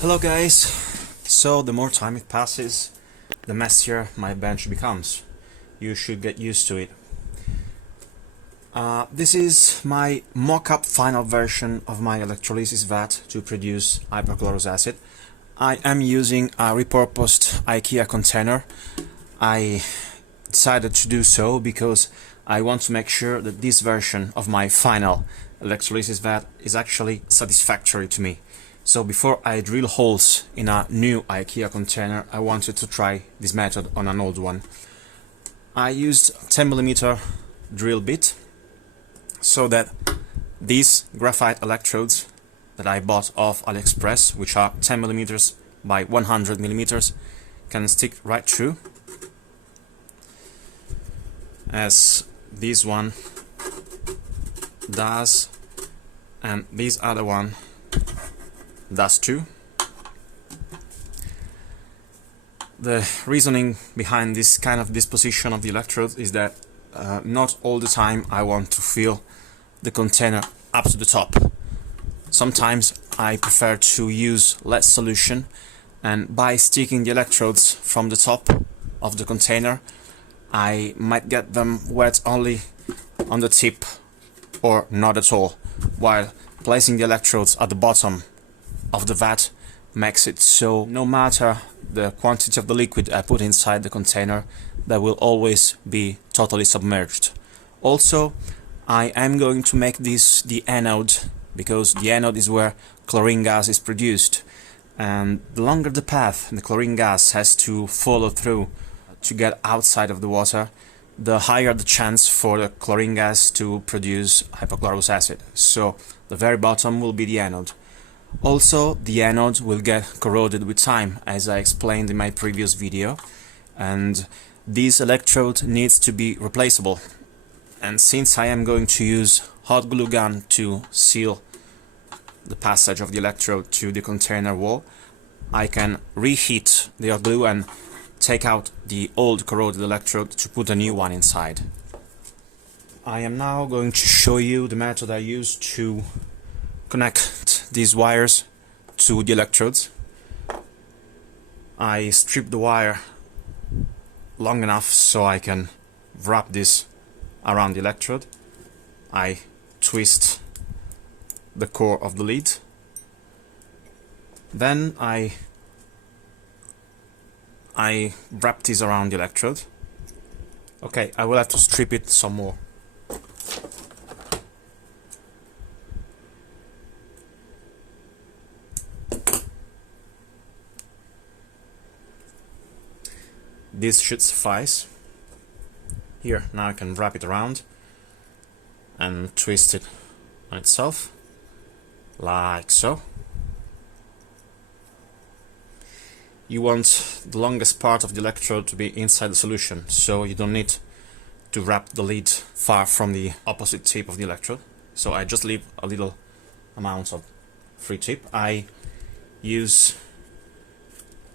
Hello guys! So the more time it passes, the messier my bench becomes. You should get used to it. This is my mock-up final version of my electrolysis vat to produce hypochlorous acid. I am using a repurposed IKEA container. I decided to do so because I want to make sure that this version of my final electrolysis vat is actually satisfactory to me. So before I drill holes in a new IKEA container, I wanted to try this method on an old one. I used 10mm drill bit so that these graphite electrodes that I bought off AliExpress, which are 10mm by 100mm, can stick right through, as this one does, and this other one does too. The reasoning behind this kind of disposition of the electrodes is that not all the time I want to fill the container up to the top. Sometimes I prefer to use less solution, and by sticking the electrodes from the top of the container, I might get them wet only on the tip or not at all, while placing the electrodes at the bottom of the vat makes it so no matter the quantity of the liquid I put inside the container, they will always be totally submerged. Also, I am going to make this the anode, because the anode is where chlorine gas is produced, and the longer the path the chlorine gas has to follow through to get outside of the water, the higher the chance for the chlorine gas to produce hypochlorous acid. So the very bottom will be the anode. Also, the anode will get corroded with time, as I explained in my previous video, and this electrode needs to be replaceable. And since I am going to use hot glue gun to seal the passage of the electrode to the container wall, I can reheat the hot glue and take out the old corroded electrode to put a new one inside. I am now going to show you the method I use to connect these wires to the electrodes. I strip the wire long enough so I can wrap this around the electrode. I twist the core of the lead. Then I wrap this around the electrode. Okay, I will have to strip it some more. This should suffice. Here, now I can wrap it around and twist it on itself, like so. You want the longest part of the electrode to be inside the solution, so you don't need to wrap the lead far from the opposite tip of the electrode. So I just leave a little amount of free tip. I use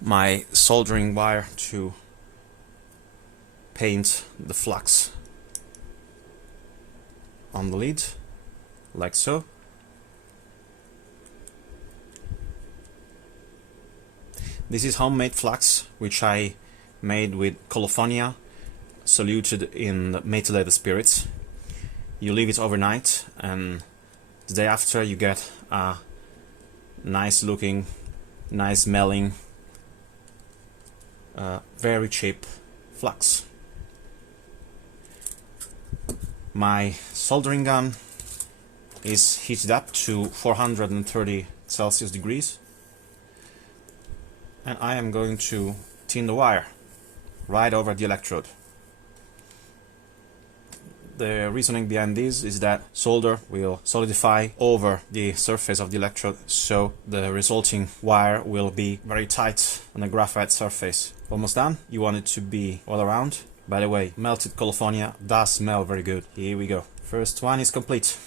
my soldering wire to paint the flux on the lead, like so. This is homemade flux, which I made with colophonium soluted in methylated spirits. You leave it overnight, and the day after you get a nice looking, nice smelling, very cheap flux. My soldering gun is heated up to 430 Celsius degrees, and I am going to thin the wire right over the electrode. The reasoning behind this is that solder will solidify over the surface of the electrode, so the resulting wire will be very tight on the graphite surface. Almost done. You want it to be all around. By the way, melted colophonium does smell very good. Here we go. First one is complete.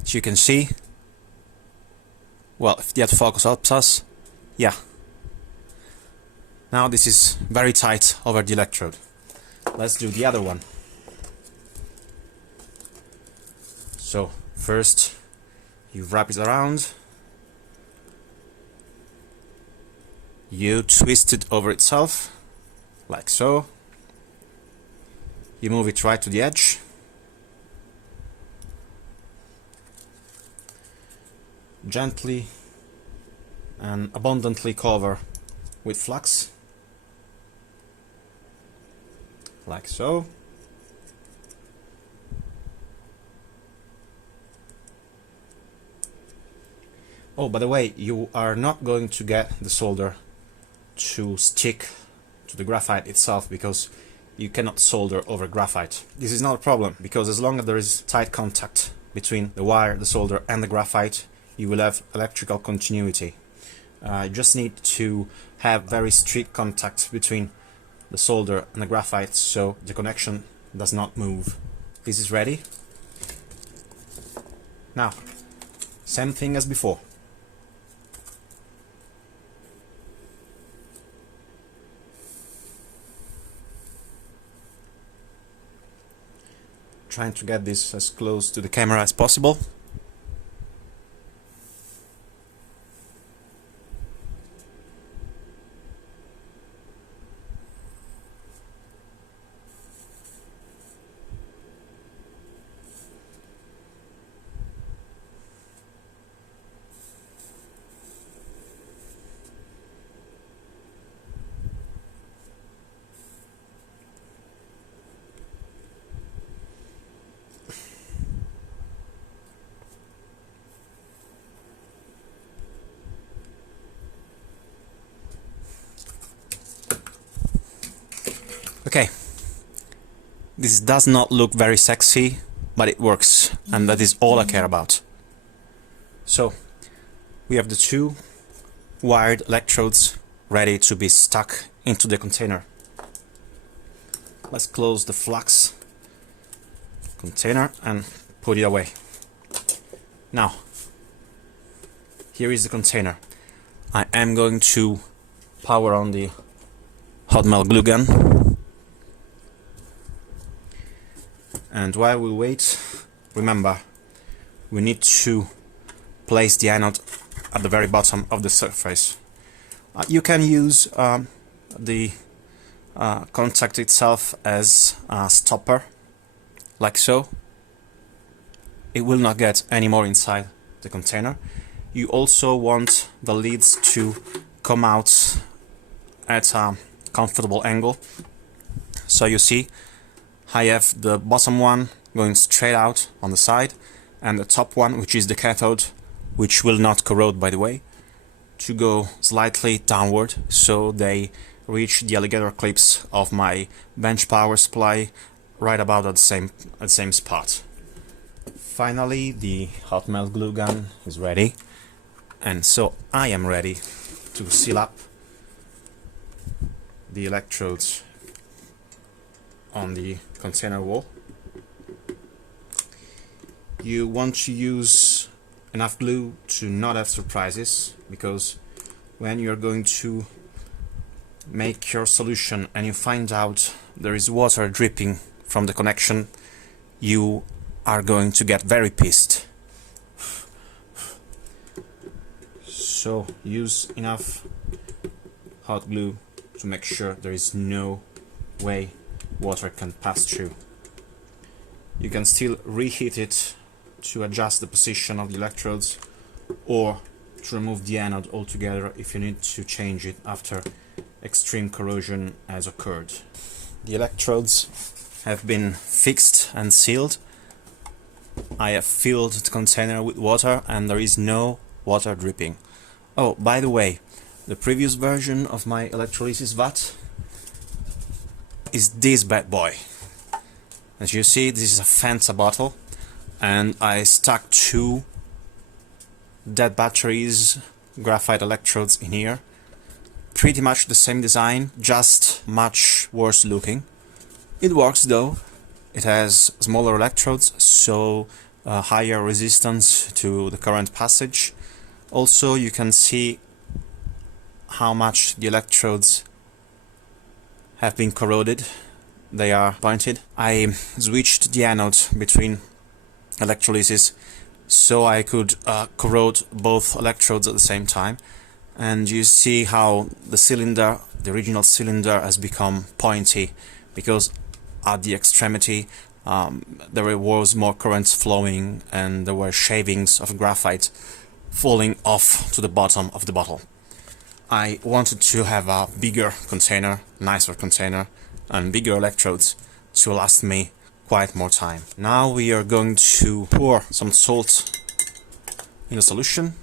As you can see, well, if the autofocus helps us, yeah. Now this is very tight over the electrode. Let's do the other one. So First, you wrap it around, you twist it over itself, like so. You move it right to the edge. Gently and abundantly cover with flux, like so. Oh, by the way, you are not going to get the solder to stick to the graphite itself, because you cannot solder over graphite. This is not a problem, because as long as there is tight contact between the wire, the solder and the graphite, you will have electrical continuity. You just need to have very strict contact between the solder and the graphite so the connection does not move. This is ready. Now, same thing as before. Trying to get this as close to the camera as possible. Okay, this does not look very sexy, but it works, and that is all I care about. So, we have the two wired electrodes ready to be stuck into the container. Let's close the flux container and put it away. Now, here is the container. I am going to power on the hot melt glue gun. And while we wait, remember, we need to place the anode at the very bottom of the surface. You can use the contact itself as a stopper, like so. It will not get any more inside the container. You also want the leads to come out at a comfortable angle. So you see, I have the bottom one going straight out on the side, and the top one, which is the cathode, which will not corrode by the way, to go slightly downward, so they reach the alligator clips of my bench power supply right about at the same spot. Finally, the hot melt glue gun is ready, and so I am ready to seal up the electrodes on the container wall. You want to use enough glue to not have surprises, because when you're going to make your solution and you find out there is water dripping from the connection, you are going to get very pissed. So use enough hot glue to make sure there is no way water can pass through. You can still reheat it to adjust the position of the electrodes, or to remove the anode altogether if you need to change it after extreme corrosion has occurred. The electrodes have been fixed and sealed. I have filled the container with water and there is no water dripping. Oh, by the way, the previous version of my electrolysis vat is this bad boy. As you see, this is a Fanta bottle, and I stuck two dead batteries graphite electrodes in here. Pretty much the same design, just much worse looking. It works though. It has smaller electrodes, so higher resistance to the current passage. Also, you can see how much the electrodes have been corroded. They are pointed. I switched the anode between electrolysis so I could corrode both electrodes at the same time. And you see how the cylinder, the original cylinder, has become pointy because at the extremity there was more current flowing and there were shavings of graphite falling off to the bottom of the bottle. I wanted to have a bigger container, nicer container, and bigger electrodes to last me quite more time. Now we are going to pour some salt in the solution.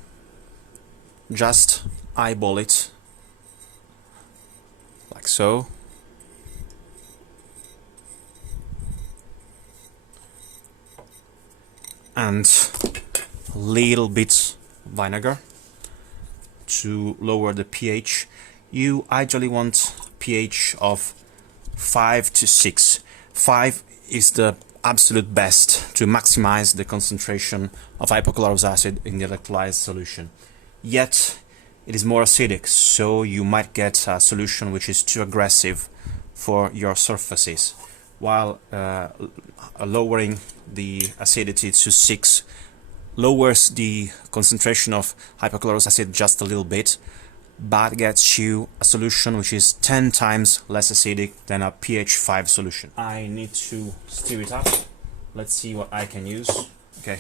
Just eyeball it like so. And a little bit vinegar to lower the pH. You ideally want pH of 5 to 6. 5 is the absolute best to maximize the concentration of hypochlorous acid in the electrolyzed solution. Yet it is more acidic, so you might get a solution which is too aggressive for your surfaces, while lowering the acidity to 6 lowers the concentration of hypochlorous acid just a little bit, but gets you a solution which is 10 times less acidic than a pH 5 solution. I need to stir it up. Let's see what I can use. Okay,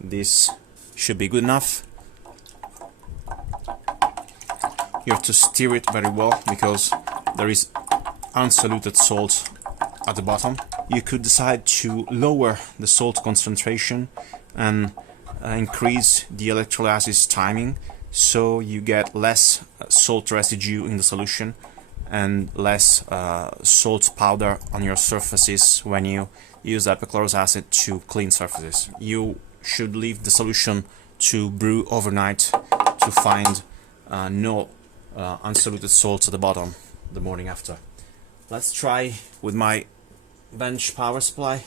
this should be good enough. You have to stir it very well because there is undiluted salt at the bottom. You could decide to lower the salt concentration and increase the electrolysis timing, so you get less salt residue in the solution and less salt powder on your surfaces when you use hypochlorous acid to clean surfaces. You should leave the solution to brew overnight to find no undiluted salt at the bottom the morning after. Let's try with my bench power supply.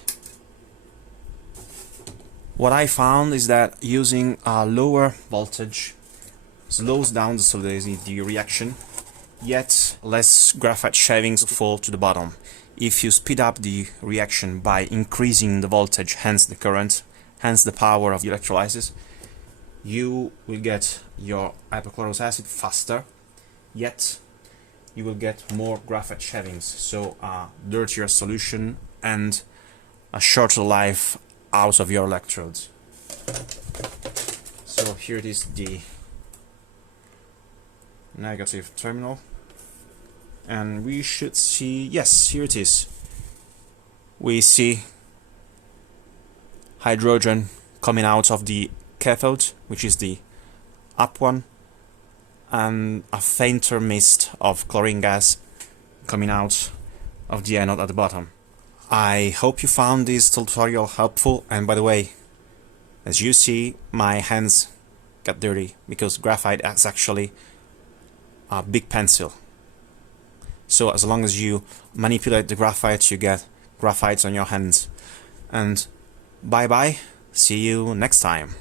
What I found is that using a lower voltage slows down the solidity reaction, yet less graphite shavings fall to the bottom. If you speed up the reaction by increasing the voltage, hence the current, hence the power of the electrolysis, you will get your hypochlorous acid faster, yet you will get more graphite shavings, so a dirtier solution and a shorter life out of your electrodes. So here it is, the negative terminal, and we should see, yes, here it is. We see hydrogen coming out of the cathode, which is the up one, and a fainter mist of chlorine gas coming out of the anode at the bottom. I hope you found this tutorial helpful, and by the way, as you see, my hands got dirty because graphite is actually a big pencil. So as long as you manipulate the graphite, you get graphite on your hands. And bye bye, see you next time.